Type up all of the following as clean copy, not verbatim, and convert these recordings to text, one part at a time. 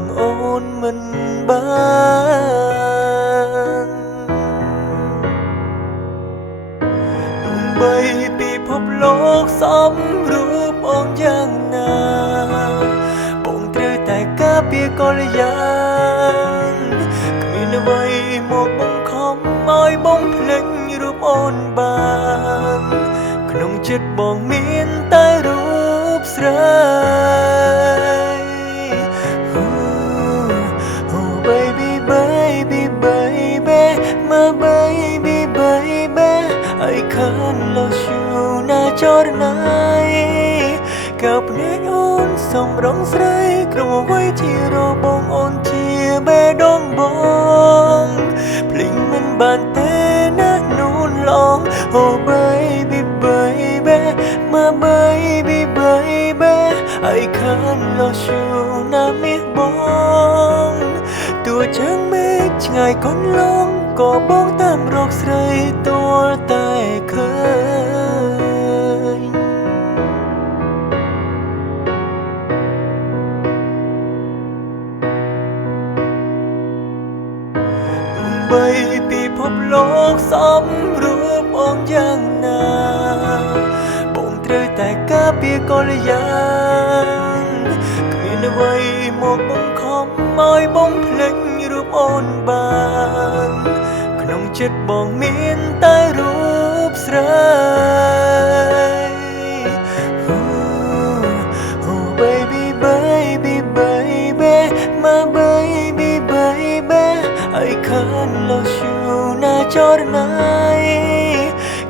ងអូនមិនបានទោះបីពិភពលោកសំរូបអូនយ៉ាងណាបងត្រូវតែការពារកល្យានគ្មានអ្វីមកបង្ខំឲ្យបងភ្លេចរូបអូនបានក្នុងចិត្តបងមានតែរូបស្រី Oh baby baby baby my baby baby I can't lose you ណាចរណៃកើភ្នែកអូនសំរងស្រីក្រុមអ្វីជារបងអូនជាបេះដូងបងភ្លេចមិនបានទេណានួនឡង Oh baby baby my baby baby I can't lose you ណាមាសបងទោះchẳngមេឃឆ្ងាយកន្លងក៏បងតាមរកស្រីទាល់តែឃើញទោះបីពិភពលោកសំរូបអូនយ៉ាងណាបងត្រូវតែការពារកល្យានគ្មានអ្វីមកបង្ខំឲ្យបងភ្លេចរូបអូនបានក្នុងចិត្តបងមានតែរូបស្រី Oh baby baby baby my baby baby I can't lose you ណាចរណៃ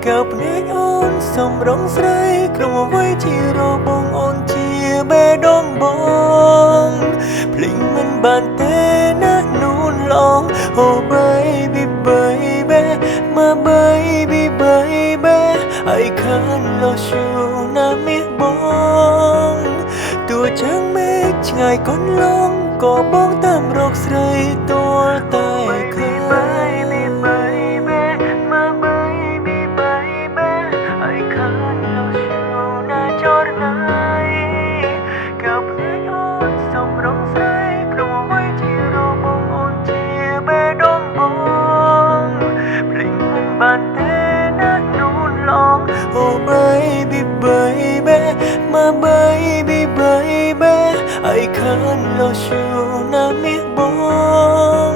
កើភ្នែកអូនសំរងស្រីក្រុមអ្វីជារបងអូនជាបេះដូងបងភ្លេចមិនបានទេណានួនឡង Oh baby baby my baby baby I can't lose you ណាមាសបងទោះchẳngមេឃឆ្ងាយកន្លងក៏បងតាមរកស្រីទាល់តែឃើញ I can't lose you ណាចរណៃកើភ្នែកអូនសំរងស្រីក្រុមអ្វីជារបងអូនជាបេះដូងបងភ្លេចមិនបានទេណានួនឡង Oh baby baby my baby baby I can't lose you ណាមាសបង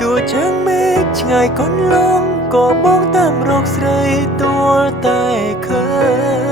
ទោះchẳngមេឃឆ្ងាយកន្លងក៏បងតាមរកស្រីទាល់តែឃើញ